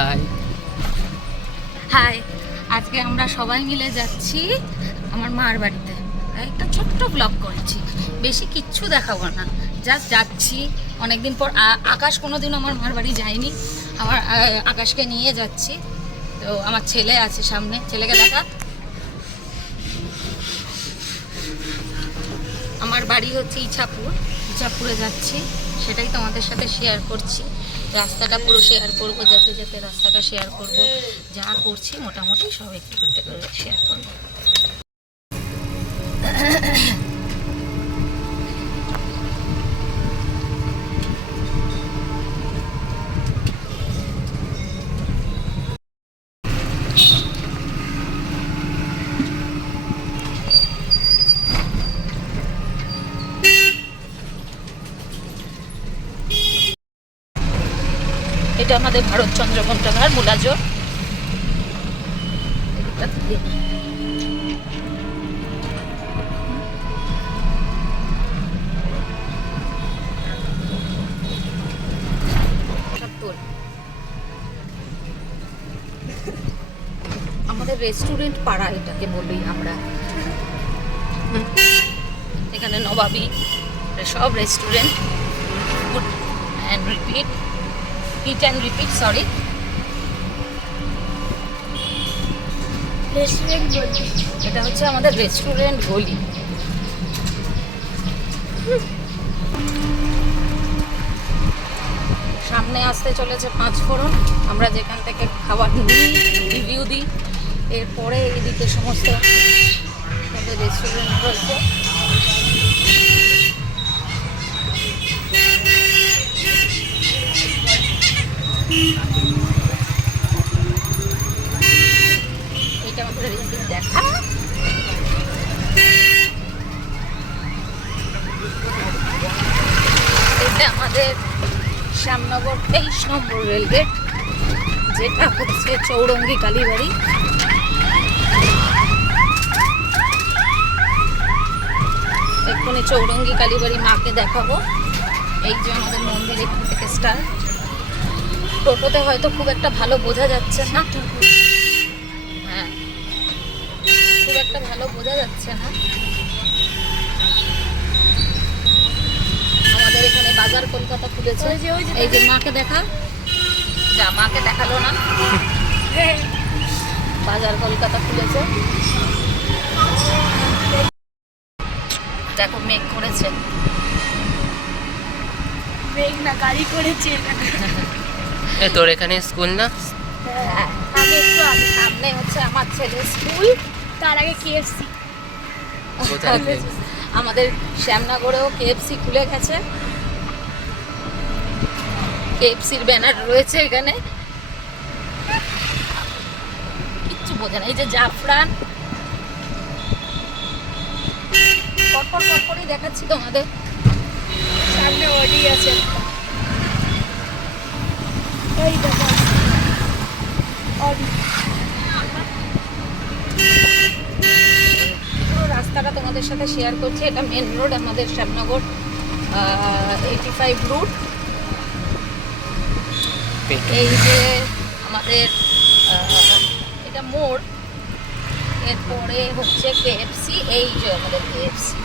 High high, আজকে আমরা সবাই মিলে যাচ্ছি আমার মার বাড়িতে। একটা ছোট্ট ব্লগ করছি, বেশি কিচ্ছু দেখাবো না, জাস্ট যাচ্ছি। অনেকদিন পর আকাশ কোনোদিন আমার মার বাড়ি যায়নি, আমার আকাশকে নিয়ে যাচ্ছি। তো আমার ছেলে আছে সামনে, ছেলেকে দেখা। আমার বাড়ি হচ্ছে ইছাপুরে যাচ্ছি, সেটাই তোমাদের সাথে শেয়ার করছি। রাস্তাটা পুরো শেয়ার করবো, যেতে যেতে রাস্তাটা শেয়ার করব, যা করছি মোটামুটি সব একটু একটু করে শেয়ার করবো। এটা আমাদের ভারতচন্দ্র গ্রন্থাগার মুলাজোর। আমাদের রেস্টুরেন্ট পাড়া এটাকে বলি আমরা। এখানে নবাবী সব restaurant, food and repeat, it and repeat, sorry. Restaurant গলি, এটা হচ্ছে আমাদের রেস্টুরেন্ট গলি। সামনে আসতে চলেছে 5 ফোড়ন, আমরা যেখান থেকে খাবার নিই, রিভিউ দিই। এরপরে এদিকে সমস্ত রেস্টুরেন্ট রয়েছে। এটা আমাদের দেখা। এটা আমাদের শ্যামনগর 23 নম্বর রেলগেট, যেটা হচ্ছে চৌরঙ্গি কালীবাড়ি। এক্ষুনি চৌরঙ্গি কালীবাড়ি মাকে দেখাবো। এই যে আমাদের মন্দির, এখান থেকে স্টার্ট। টোটোতে হয়তো খুব একটা ভালো বোঝা যাচ্ছে না, হ্যাঁ খুব একটা ভালো বোঝা যাচ্ছে না। আমাদের এখানে বাজার কলকাতা খুলেছে। এই যে মাকে দেখা, যা মাকে দেখালো না, বাজার কলকাতা খুলেছে। দেখো মেঘ করেছে, মেঘ না গাড়ি করেছে। তোর এখানে স্কুল না? আগে একটু আগে সামনে হচ্ছে আমার ছেলের স্কুল, তার আগে কেএফসি। আমাদের শ্যামনগরেও কেএফসি খুলে গেছে, কেএফসির ব্যানার রয়েছে এখানে। কিচ্ছু বোঝে না। এই যে জাফরান, পরপর পরপরই দেখাচ্ছি তোমাদের। সামনে অডি আছে, এই দেখো অডি। পুরো রাস্তাটা তোমাদের সাথে শেয়ার করছি। এটা মেন রোড, আমাদের শ্যামনগর 85 রুট। এই যে আমাদের এটা মোড়, এরপরে হচ্ছে কেএফসি। এই যে আমাদের কেএফসি,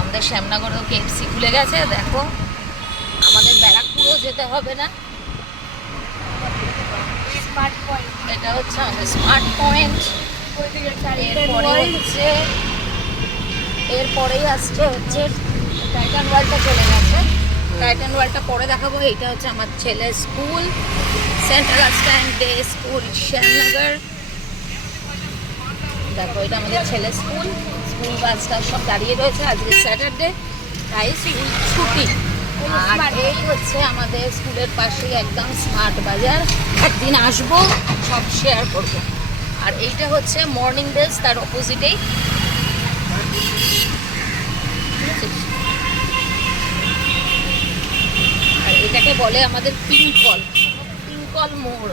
আমাদের শ্যামনগরেও কেএফসি খুলে গেছে। দেখো আমাদের ব্যারাকপুরও যেতে হবে না। স্মার্ট পয়েন্ট, এটা হচ্ছে আমাদের স্মার্ট পয়েন্ট। এরপরেই আসছে হচ্ছে টাইটান ওয়ার্ল্ডটা চলে গেছে, টাইটান ওয়ার্ল্ডটা পরে দেখাবো। এইটা হচ্ছে আমার ছেলের school, central stand day school Shyamnagar. দেখো এটা আমাদের ছেলের স্কুল, স্কুল বাসটা সব দাঁড়িয়ে রয়েছে, আজকে স্যাটারডে তাই স্কুল ছুটি। আর এই হচ্ছে আমাদের স্কুলের পাশেই একদম স্মার্ট বাজার, একদিন আসবো সব শেয়ার করব। আর এইটা হচ্ছে মর্নিং ডেজ, তার অপোজিটেই। আর এটাকে বলে আমাদের পিঙ্কল মোড়।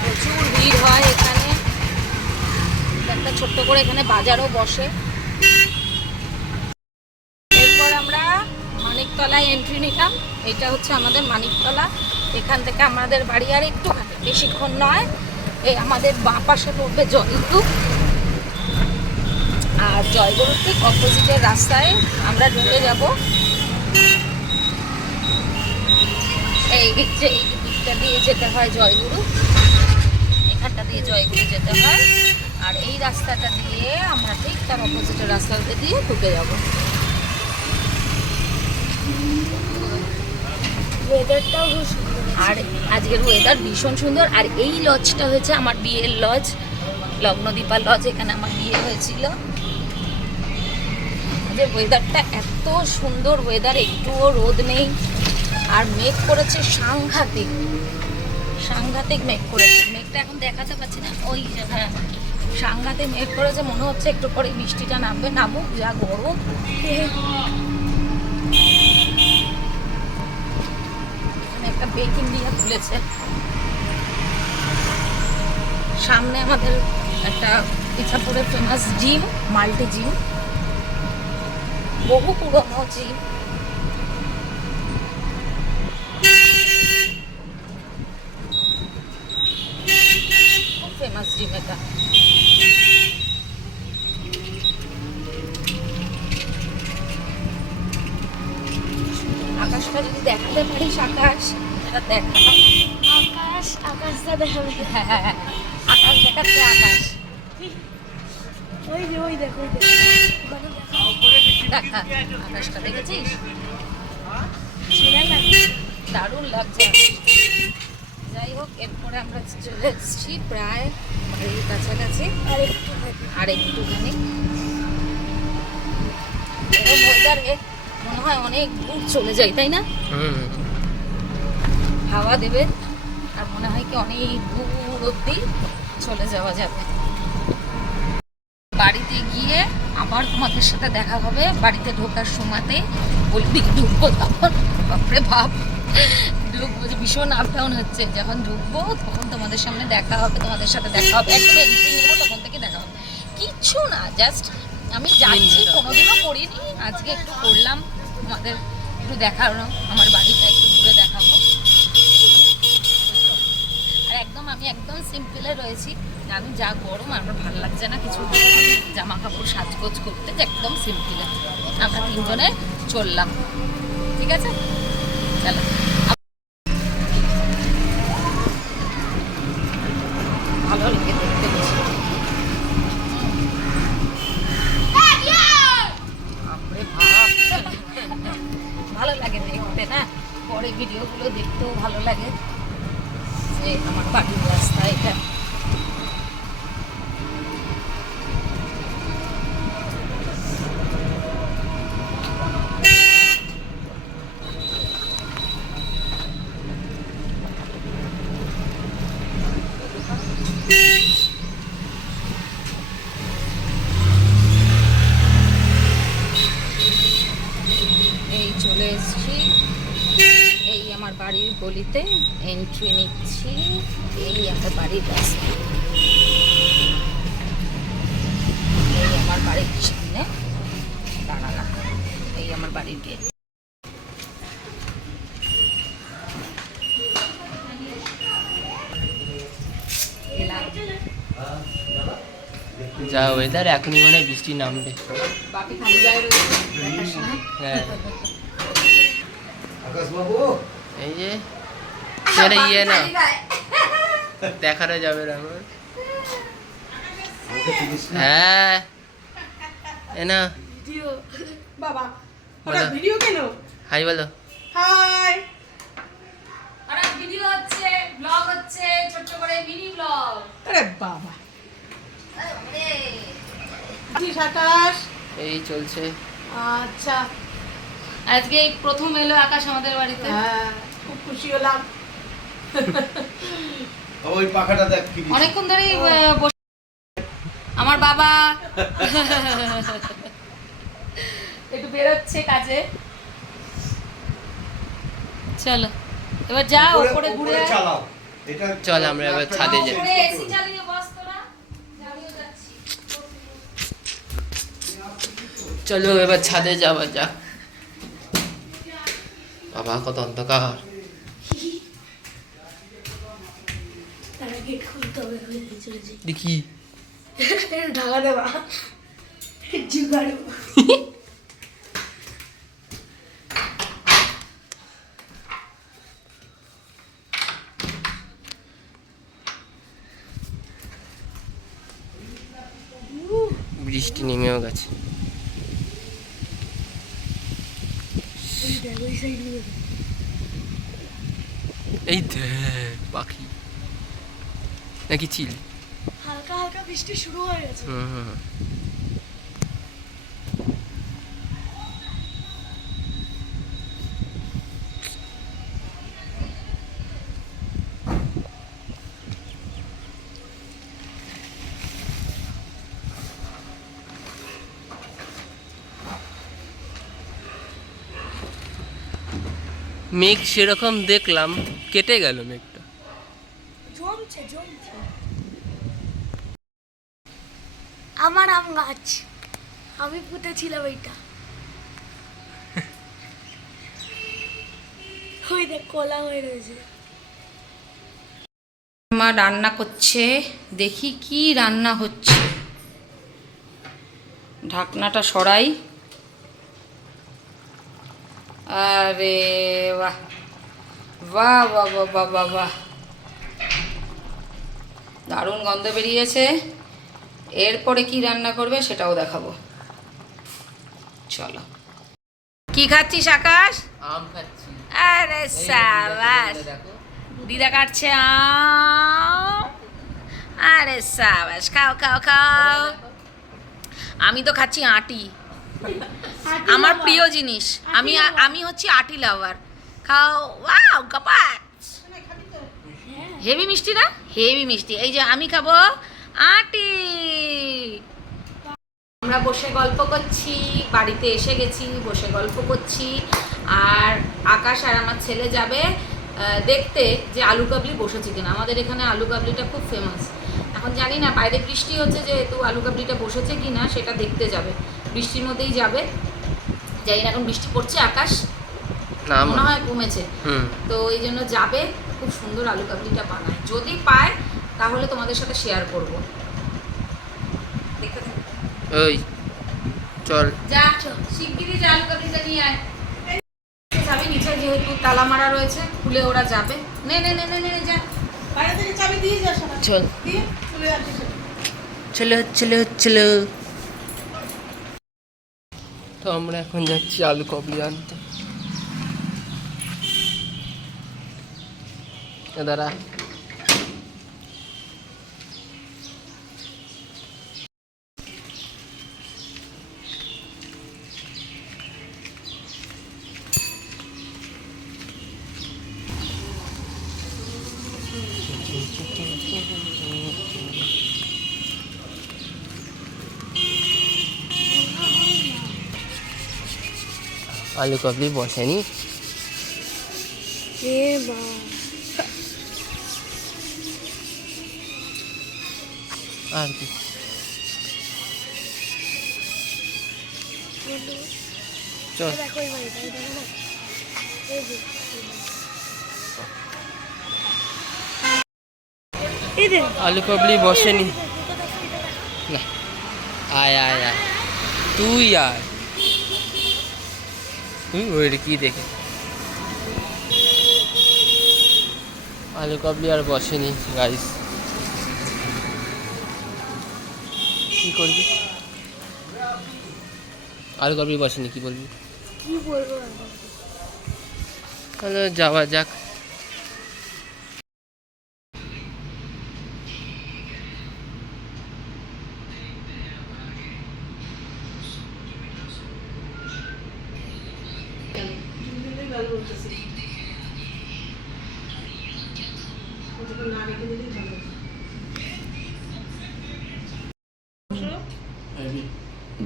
প্রচুর ভিড় হয় এখানে, একটা ছোট্ট করে এখানে বাজারও বসে। এরপর আমরা মানিকতলায় এন্ট্রি নিলাম। এটা হচ্ছে আমাদের মানিকতলা। এখান থেকে আমাদের বাড়ি আর একটু বেশিক্ষণ নয়। এই আমাদের বাঁ পাশে পড়বে জয়গুরু, আর জয়গুরুর ঠিক অপোজিটের রাস্তায় আমরা ঢুকে যাব। এই যে এই দিকটা দিয়ে যেতে হয় জয়গুরু, এখানটা দিয়ে জয়গুরু যেতে হয়, আর এই রাস্তাটা দিয়ে আমরা ঠিক তার অপোজিটের রাস্তাটা দিয়ে ঢুকে যাব। ওয়েদারটাও খুব সুন্দর। আর আজকের ওয়েদার ভীষণ সুন্দর। আর এই লজটা হয়েছে আমার বিয়ের লজ, লগ্নদীপা লজ। এখানে আমার বিয়ে হয়েছিল। যে ওয়েদারটা এত সুন্দর ওয়েদার, একটুও রোদ নেই, আর মেঘ করেছে সাংঘাতিক সাংঘাতিক মেঘ করেছে। মেঘটা এখন দেখাতে পাচ্ছি না, ওই যে হ্যাঁ সাংঘাতিক মেঘ করেছে। মনে হচ্ছে একটু পরে বৃষ্টিটা নামবে, নামুক, যা গরম। এখানে একটা বেকিং দিয়ে তুলেছে। সামনে আমাদের একটা ইছাপুরে ফেমাস জিম, মাল্টি জিম, বহু পুরনো জিম। খুব ফেমাস জিম এটা। আকাশটা যদি দেখাতে পারিস, আকাশ এটা দেখা। আকাশটা দেখাবে। হ্যাঁ হ্যাঁ হ্যাঁ, আকাশ দেখাচ্ছে, আকাশ ওই যে ওই দেখো দেখা। আকাশটা দেখেছিস? ছেঁড়া লাগে। দারুণ লাগছে। যাই হোক, এরপরে আমরা চলে এসেছি প্রায় বাড়ির কাছাকাছি। আর একটুখানি এরকম ওয়েদারে মনে হয় অনেক দূর চলে যাই, তাই না? হাওয়া দেবে আর মনে হয় কি অনেক দূর অব্দি চলে যাওয়া যাবে। বাড়িতে গিয়ে আবার তোমাদের সাথে দেখা হবে। বাড়িতে ঢোকার সময়তে বলি ঢুকবো, তখন বাপরে বাপ ঢুকবো, যে ভীষণ আপ ডাউন হচ্ছে। যখন ঢুকবো তখন তোমাদের সামনে দেখা হবে, তোমাদের সাথে দেখা হবে, একদম এন্ট্রি নেবো, তখন থেকে দেখা হবে। কিচ্ছু না, জাস্ট আমি যাচ্ছি, কোনোদিনও করিনি, আজকে একটু করলাম, তোমাদের একটু দেখানো, আমার বাড়িটা একটু ঘুরে দেখাবো। আর একদম আমি একদম সিম্পলে রয়েছি। আমি যা গরম, আমার ভালো লাগছে না কিছু জামা কাপড় সাজগোজ করতে, যে একদম সিম্পলে আমরা তিনজনে চললাম। ঠিক আছে, চলো। ভালো লাগে দেখতে বেশি। বাপরে বাপ, ভালো লাগে দেখতে না, পরে ভিডিওগুলো দেখতেও ভালো লাগে। যে আমার বাড়ির রাস্তা এটা। এই চলে এসেছি, এই আমার বাড়ির গলিতে এন্ট্রি নিচ্ছি। এই আমার বাড়ির রাস্তা, এই আমার বাড়ির সামনে দাঁড়ানা, এই আমার বাড়ির গেট। যা ওয়েদার, এখনই মনে হয় বৃষ্টি নামবে। বাকি খালি গায়ে রয়েছে, দেখাস না? হ্যাঁ, আকাশবাবু, এই যে এটা ইয়ে না, দেখানো যাবে না আমার। আমাকে চিনিস না? হ্যাঁ, এ না, ভিডিও বাবা, বলো। ওটা ভিডিও কেন? হাই বলো। হাই। আর ভিডিও হচ্ছে, ব্লগ হচ্ছে, ছোট করে মিনি ব্লগ। আরে বাবা, উঠিস আকাশ। এই চলছে। আচ্ছা, আজকে এই প্রথম এলো আকাশ আমাদের বাড়িতে। হ্যাঁ, খুব খুশি হলাম। ওই পাখাটা দেখ কি দিচ্ছে। অনেকক্ষণ ধরেই বসে আমার বাবা একটু বেরোচ্ছে কাজে। চলো এবার যাও উপরে ঘুরে উপরে চালাও। এটা চল, আমরা এবার ছাদে যাই। উপরে এসি চালিয়ে বস তোরা, আমিও যাচ্ছি। চলো এবার ছাদে যাওয়া যাক। বাবা কত অন্ধকার। দেখি ঢাকা দেবা জুগাড়। বৃষ্টি নেমেও গেছে। এই দেখ পাখি নাকি চিল। হালকা হালকা বৃষ্টি শুরু হয়ে গেছে। হুম মেঘ সেরকম দেখলাম, কেটে গেল মেঘটা। জমছে জমছে। আমার আম গাছ, আমি পুঁতেছিলাম এইটা। ওই দেখ কলা হয়ে রয়েছে। মা রান্না করছে, দেখি কি রান্না হচ্ছে। ঢাকনাটা সরাই। আরে বাহ বাহ বাহ বাহ বাহ বাহ বাহ, দারুণ গন্ধ বেরিয়েছে। এরপরে কি রান্না করবে সেটাও দেখাবো। চলো। কি খাচ্ছিস আকাশ? আম খাচ্ছি। আরে সাবাস, দিদা কাটছে আম। আরে সাবাস, খাও খাও খাও। আমি তো খাচ্ছি আটি, আমার প্রিয় জিনিস। আমি হচ্ছি আটি লাভার। খাও। ওয়াও কাপাচ, হেভি মিষ্টি না? হেভি মিষ্টি। এই যে আমি খাবো আটি। আমরা বসে গল্প করছি, বাড়িতে এসে গেছি, বসে গল্প করছি। আর আকাশ আর আমার ছেলে যাবে দেখতে যে আলু কাবলি বসেছে কিনা। আমাদের এখানে আলু কাবলিটা খুব ফেমাস। এখন জানি না, বাইরে বৃষ্টি হচ্ছে যেহেতু আলু কাবলিটা বসেছে কিনা সেটা দেখতে যাবে। বৃষ্টির মধ্যেই যাবে, জানি না এখন বৃষ্টি পড়ছে। আকাশ না মনে হয় কমেছে, তো এই জন্য যাবে। খুব সুন্দর আলু কাবলিটা বানায়, যদি পায় তাহলে তোমাদের সাথে শেয়ার করব। দেখতে থাকো। ওই চল যা শিগগিরই যা, আলু কাবলিটা নিয়ে আয়। যাবি নিচে, যেহেতু তালা মারা রয়েছে, খুলে ওরা যাবে। নে নে নে নে নে যা, বাইরে থেকে চাবি দিয়ে যাস না। চল দিয়ে চলে যাচ্ছিস। চলো চলো চলো। তো আমরা এখন যাচ্ছি আলু কাবলি আনতে। দাঁড়া, আলু কাবলি বসেনি। আর কি চল। আলু কাবলি বসেনি। না, আয় আয় আয়, তুই আয়। তুই ওই কি দেখে আলু কাবলি আর বসেনি গাইস। কি করবি? আলু কাবলি বসেনি, কি বলবি? কি বলবো? তাহলে যাওয়া যাক।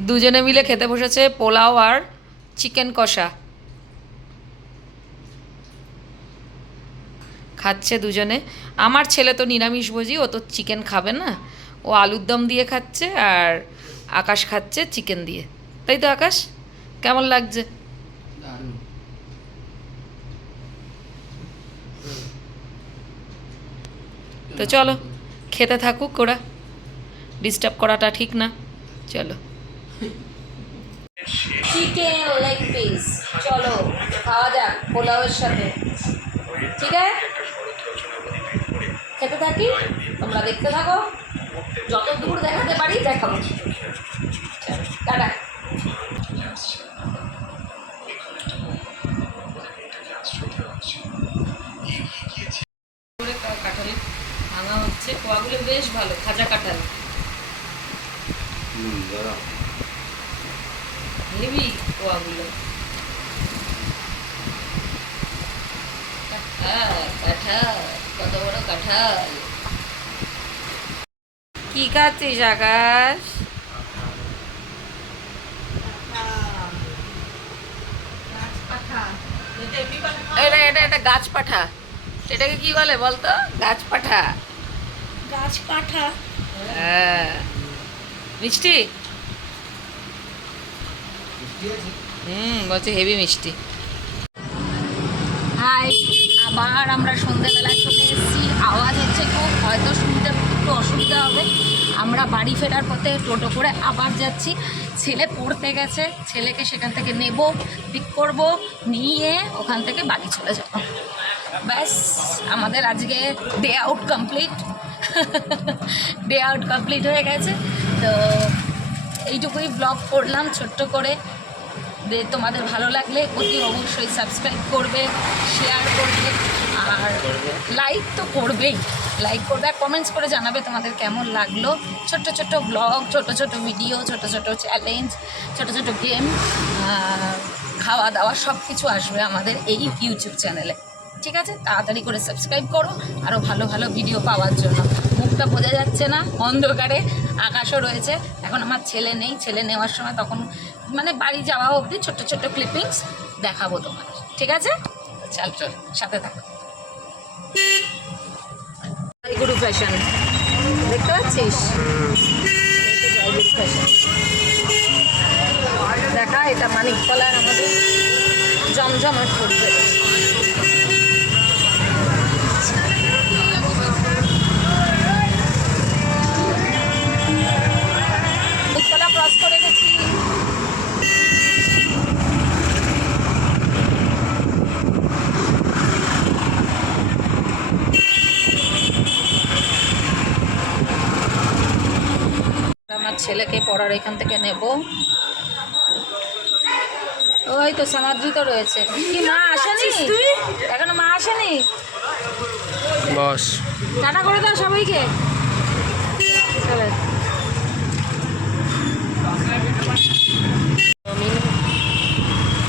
দুজনে মিলে খেতে বসেছে পোলাও আর চিকেন কষা। খাচ্ছে দুজনে। আমার ছেলে তো নিরামিষভোজী, ও তো চিকেন খাবে না, ও আলুর দম দিয়ে খাচ্ছে। আর আকাশ খাচ্ছে চিকেন দিয়ে। তাই তো আকাশ, কেমন লাগছে? তো চলো খেতে থাকুক ওরা, ডিস্টার্ব করাটা ঠিক না। চলো চিকেন লেগ পিস, চলো খাওয়া যাক পোলাওয়ের সাথে। ঠিক আছে, খেতে থাকি, তোমরা দেখতে থাকো, যত দূর দেখাতে পারি দেখাবো। টাটা। কাঁঠাল ভাঙা হচ্ছে, কোয়াগুলো বেশ ভালো, খাজা কাঁঠাল হেভি কোয়াগুলো। কাঁঠাল কত বড় কাঁঠাল। কি খাচ্ছিস আকাশ? এটা গাছ পাঠা, এটাকে কি বলে বলতো? গাছ পাঠা। গাছ পাঠা। হ্যাঁ, মিষ্টি। বলছে হেভি মিষ্টি। হাই, আবার আমরা সন্ধ্যেবেলায় চলে এসেছি। আওয়াজ হচ্ছে খুব, হয়তো শুনতে একটু অসুবিধা হবে। আমরা বাড়ি ফেরার পথে টোটো করে আবার যাচ্ছি। ছেলে পড়তে গেছে, ছেলেকে সেখান থেকে নেব, পিক করব, নিয়ে ওখান থেকে বাড়ি চলে যাব। ব্যাস, আমাদের আজকে day out complete. Day out complete হয়ে গেছে। তো এইটুকুই ব্লগ করলাম ছোট্ট করে। তোমাদের ভালো লাগলে অতি অবশ্যই সাবস্ক্রাইব করবে, শেয়ার করবে, আর লাইক তো করবেই। লাইক করবে আর কমেন্টস করে জানাবে তোমাদের কেমন লাগলো। ছোট্ট ছোট্ট ব্লগ, ছোট ছোট ভিডিও, ছোট ছোট চ্যালেঞ্জ, ছোট ছোট গেম, খাওয়া দাওয়া সব কিছু আসবে আমাদের এই ইউটিউব চ্যানেলে। ঠিক আছে, তাড়াতাড়ি করে সাবস্ক্রাইব করো আরও ভালো ভালো ভিডিও পাওয়ার জন্য। মুখটা বোঝা যাচ্ছে না, অন্ধকারে, আকাশও রয়েছে। এখন আমার ছেলে নেই, ছেলে নেওয়ার সময় তখন মানে বাড়ি যাওয়া অবধি ছোট্ট ছোট্ট ক্লিপিংস দেখাবো তোমাদের। ঠিক আছে, চল চল সাথে থাকো। জয়গুরু ফ্যাশন দেখতে পাচ্ছিস? জয়গুরু ফ্যাশন দেখা, এটা মানিকতলার আমাদের জমজমাট করবে। মানিকতলা ক্রস করে গেছি। আমার ছেলেকে পড়ার এখান থেকে নেব। ওই তো সমাদ্রিত রয়েছে। কি মা আসেনি এখনো? মা আসেনি? বস টাটা করে দাও সবাইকে। চলে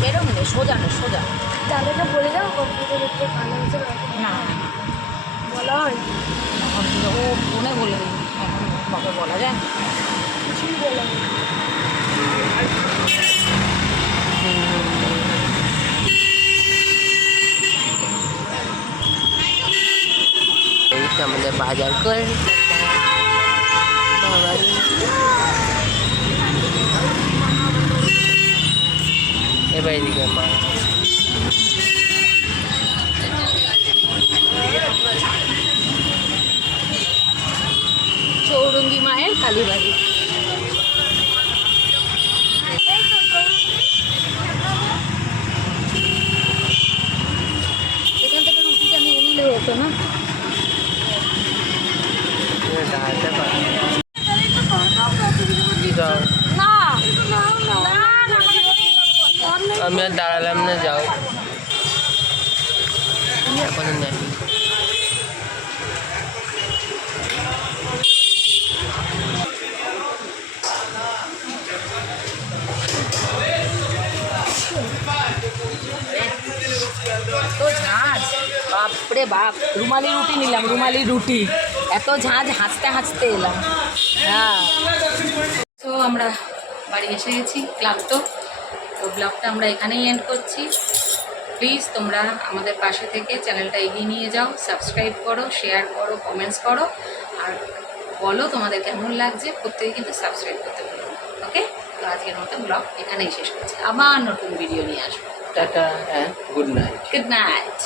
এরকম নেই, সোজা নেই, সোজা। তাদেরকে বলে দাও কম্পিউটার দেখতে ভালো হয়েছে না বলা হয়। ও ফোনে বলে দিই, এখন বাবা বলা যায় কিছুই বলা হয়। আমাদের বাজার করে এবার এদিকে মা চৌরঙ্গি মায়ের কালীবাড়ি। এখান থেকে রুটিটা নিয়ে নিলে হতো না? আমি আর দাঁড়ালাম না, যাও এখন নেই। এত ঝাঁজ, বাপরে বাপ। রুমালি রুটি নিলাম, রুমালি রুটি। এত ঝাঁজ, হাসতে হাসতে এলাম। হ্যাঁ, তো আমরা বাড়ি এসে গেছি। ক্লাব তো ব্লগটা আমরা এখানেই এন্ড করছি। প্লিজ তোমরা আমাদের পাশে থেকে চ্যানেলটা এগিয়ে নিয়ে যাও, সাবস্ক্রাইব করো, শেয়ার করো, কমেন্টস করো, আর বলো তোমাদের কেমন লাগছে। প্রত্যেকে কিন্তু সাবস্ক্রাইব করতে পারো। ওকে, তো আজকের মতো ব্লগ এখানেই শেষ করছি। আবার নতুন ভিডিও নিয়ে আসবো। টাটা, হ্যাঁ, গুড নাইট। Good night.